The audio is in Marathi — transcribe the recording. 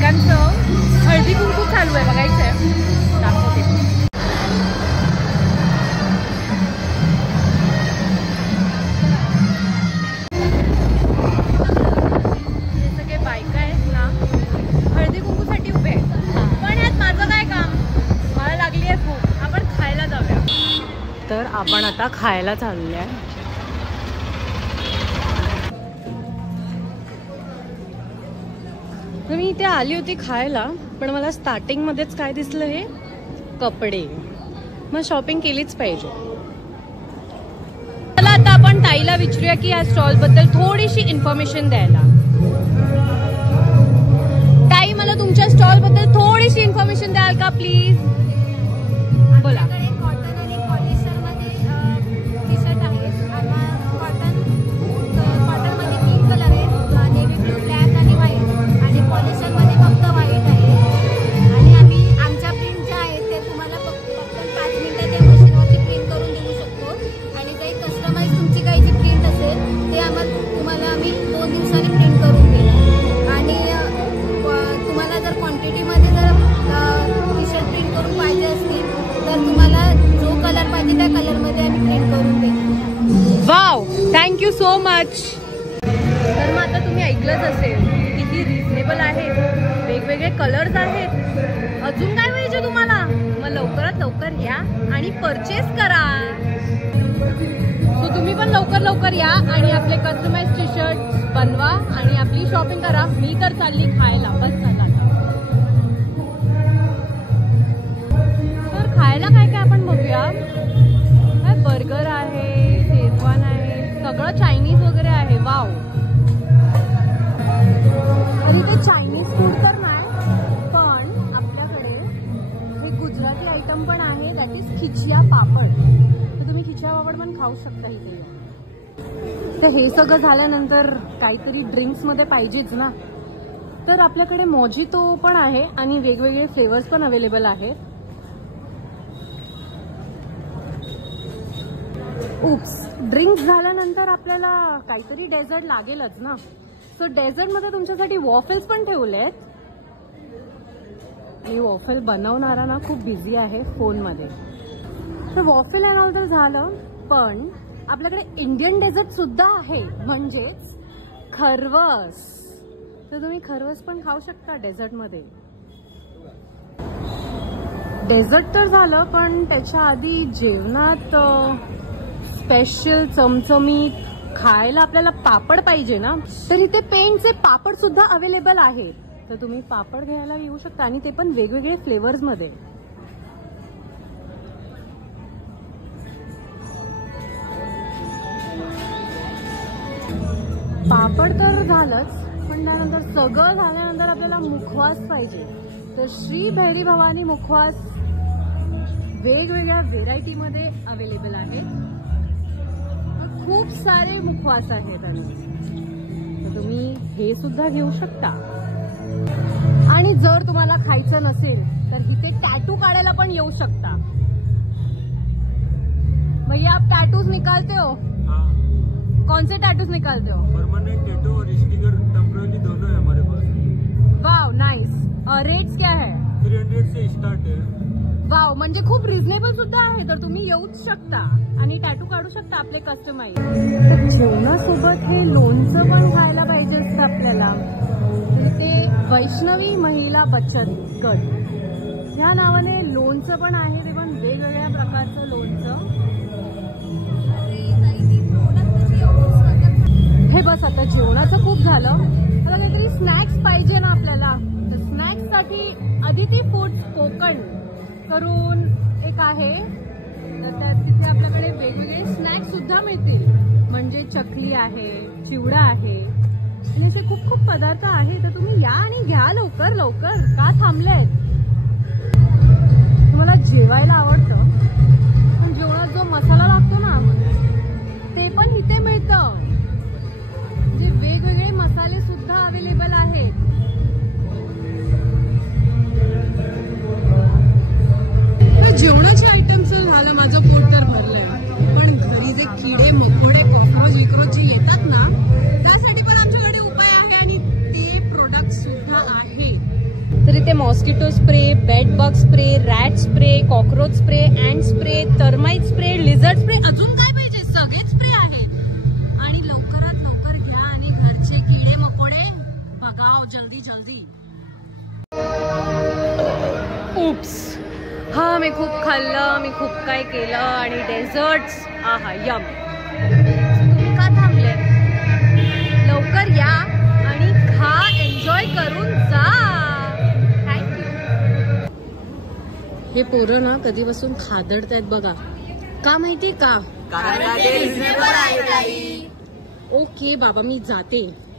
बायकांचं हळदी कुंकू चालू आहे, बघायचंय, दाखवते. हे सगळे बायका आहेत ना, हळदी कुंकूसाठी उभे आहेत. पण यात माझं काय काम, मला लागली आहे भूक, आपण खायला जाऊया. तर आपण आता खायला चाललोय. मी इथे आली होती खायला, पण मला स्टार्टिंग मध्येच काय दिसलं, हे कपडे. मग शॉपिंग केलीच पाहिजे. चला आता आपण ताईला विचारूया की या स्टॉल बद्दल थोडीशी इन्फॉर्मेशन द्यायला. ताई, मला तुमच्या स्टॉल बद्दल थोडीशी इन्फॉर्मेशन द्याल का प्लीज? बोला. Wow, thank you so much. तर मग आता तुम्ही ऐकलंच असेल किती रिझनेबल आहेत, वेगवेगळे कलर्स आहेत. अजून काय पाहिजे तुम्हाला? मग लवकरात लवकर या आणि परचेस करा. सो तुम्ही पण लवकर या आणि आपले कस्टमाइज टी शर्ट बनवा आणि आपली शॉपिंग करा. मी तर चालली खायला, बस झाला. तर खायला काय काय आपण बघूया. बर्गर आहे, शेजवान आहे, सगळं चायनीज वगैरे आहे. वाव. आणि ते चायनीज फूड तर नाही, पण आपल्याकडे एक गुजराती आयटम पण आहे, दॅट इज खिचिया पापड. तर तुम्ही खिचिया पापड पण खाऊ शकता इथे. तर हे सगळं झाल्यानंतर काहीतरी ड्रिंक्स मध्ये पाहिजेच ना, तर आपल्याकडे मोजितो पण आहे आणि वेगवेगळे फ्लेवर्स पण अवेलेबल आहेत. उप्स, ड्रिंक्स झाल्यानंतर आपल्याला काहीतरी डेझर्ट लागेलच ना. सो डेझर्ट मध्ये तुमच्यासाठी वॉफल्स पण ठेवलेत. ही वॉफल बनवणारा ना खूप बिझी आहे फोनमध्ये. तर वॉफल अँड ऑल तर झालं, पण आपल्याकडे इंडियन डेझर्ट सुद्धा आहे, म्हणजेच खरवस. तर तुम्ही खरवस पण खाऊ शकता डेझर्टमध्ये. डेझर्ट तर झालं, पण त्याच्या आधी जेवणात स्पेशल चमचमीत खायला आपल्याला पापड पाहिजे ना. तर इथे पेंटचे पापड सुद्धा अवेलेबल आहेत. तर तुम्ही पापड घ्यायला येऊ शकता आणि ते पण वेगवेगळे फ्लेवर्स मध्ये. पापड तर झालंच, पण त्यानंतर सगळं झाल्यानंतर आपल्याला मुखवास पाहिजे. तर श्री भैरी भवानी मुखवास वेगवेगळ्या व्हेरायटी मध्ये अवेलेबल आहेत. खूप सारे मुखवास आहेत आणि तर तुम्ही हे सुद्धा घेऊ शकता. आणि जर तुम्हाला खायचं नसेल तर इथे टॅटू काढायला पण येऊ शकता. भैया, आप टैटूज निकालते हो? हाँ. कौन से टैटूज निकालते हो? परमानेंट टैटू और स्टिकर टेम्पररी दोनों है हमारे पास. Wow, nice. रेट्स क्या है? 300 से स्टार्ट है. वाव, म्हणजे खूप रिझनेबल सुद्धा आहे. तर तुम्ही येऊच शकता आणि टॅटू काढू शकता आपले कस्टमाइज. जेवणासोबत हे लोणचं पण खायला पाहिजे असतं आपल्याला. ते वैष्णवी महिला बचत गट ह्या नावाने लोणचं पण आहे. ते पण वेगवेगळ्या प्रकारचं लोणचं. हे बस, आता जेवणाचं खूप झालं, आता काहीतरी स्नॅक्स पाहिजे ना आपल्याला. तर स्नॅक्स साठी अदिती फूड्स कोकण करून एक आहे. तर तिथे आपल्याकडे वेगवेगळे स्नॅक्स सुद्धा मिळतील, म्हणजे चकली आहे, चिवडा आहे आणि असे खूप खूप पदार्थ आहे. तर तुम्ही या आणि घ्या लवकर लवकर. का थांबलेत? तुम्हाला जेवायला आवडतं, पण जेवणात जो मसाला लागतो ना ते पण इथे मिळतं. जे वेगवेगळे मसाले सुद्धा अवेलेबल आहेत. जेवणाचे आयटम्स झालं, माझं पोट तर भरलंय, पण घरी जे किडे मकोडे कॉक्रोच विक्रोच जे येतात ना, त्यासाठी पण आमच्याकडे उपाय आहे आणि ते प्रोडक्ट सुद्धा आहेत. Mosquito spray, bed bug spray, rat spray, cockroach spray, and spray, termite spray, lizard spray, अजून काय पाहिजे, सगळेच स्प्रे आहेत. आणि लवकरात लवकर घ्या आणि घरचे किडे मकोडे भगाव जल्दी जल्दी. उप्स, हा मी खूप खाल्लं, मी खूप काय केलं आणि डेझर्ट्स आहा यम. तुम्ही का थांबले? लवकर या आणि खा, एन्जॉय करून जा. थँक्यू. हे पोरं ना कधीपासून खादडतायत बघा. का माहिती का? कारण ते रिझनेबल आहे. ओके बाबा मी जाते.